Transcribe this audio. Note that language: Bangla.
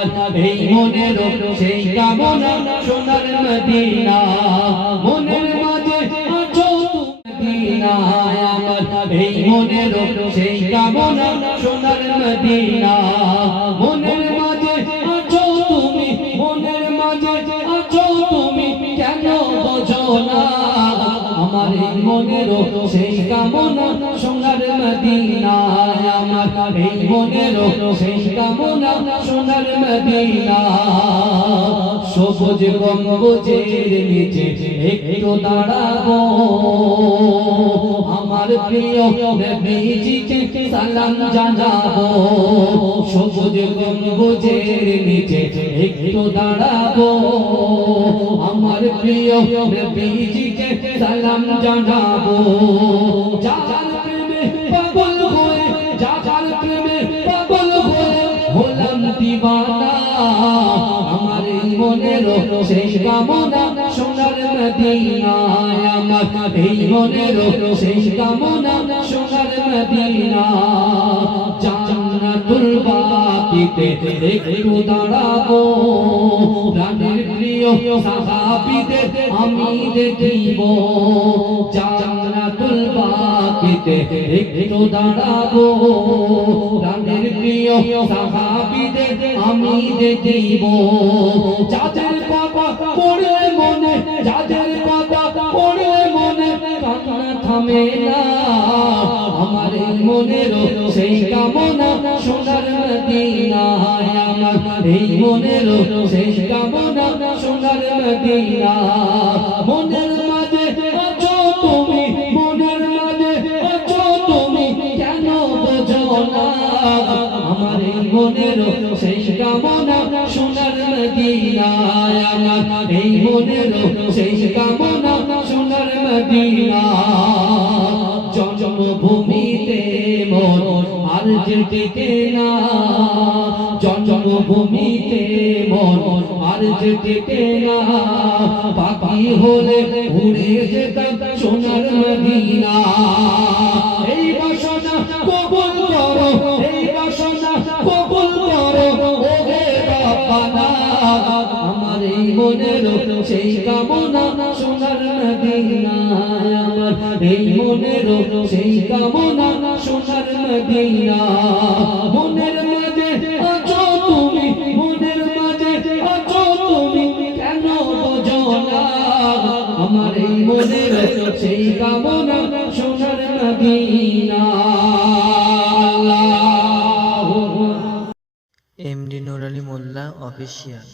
আমার এই মনের সেই কামনা সোনার মদিনা মনের মাঝে আছো মদিনা আমার এই মনের সেই কামনা সোনার মদিনা মনের মাঝে আছো তুমি মনের মাঝে আছো তুমি কেন বোঝো না আমার এই মনের সেই কামনা সোনার মদিনা আমার এই মনের সেই কামনা সোনার মদিনা সবুজ গম্বুজের নিচে একটু দাঁড়াবো আমার প্রিয় নবীজিকে সালাম জানাবো সবুজ গম্বুজের নিচে একটু দাঁড়াবো আমার প্রিয় নবীজিকে সালাম জানাবো যার প্রেমে পাগল হয়ে যার প্রেমে পাগল হয়ে হলাম দিওয়ানা আমার এই মনের সেই কামনা সোনার মদিনা আমার এই মনের সেই কামনা সোনার মদিনা জান্নাতুল বাকিতে একটু দাঁড়াবো প্রাণের প্রিয় সাহাবীদের আমি দেখিব জান্নাতুল বাকিতে একটু দাঁড়াবো প্রাণের প্রিয় সাহাবীদের আমি দেখিব যাদের কথা পড়ে মনে যাদের কথা পড়ে মনে কান্না থামে না আমার এই মনের সেই কামনা সোনার মদিনা আমার এই মনের সেই কামনা সোনার মদিনা মনের মাঝে আছো তুমি মনের মাঝে আছো তুমি কেন বোঝো না আমার এই মনের সেই কামনা সোনার মদিনা আমার এই মনের সেই কামনা সোনার মদিনা জন্মভূমিতে মন আর যেতে না জন্মভূমিতে মন আর যেতে না পাখি হলে উড়ে যেতাম সোনার মদিনা এই বাসনা কবুল করো এই বাসনা কবুল করো ওহে রাব্বানা আমার এই মনের সেই কামনা সোনার মদিনা আমার এই মনের সেই কামনা সোনার মদিনা মনের মাঝে আছো তুমি মনের মাঝে আছো তুমি কেন বোঝো না আমার এই মনের সেই কামনা সোনার Medina MD Nur Ali Molla official.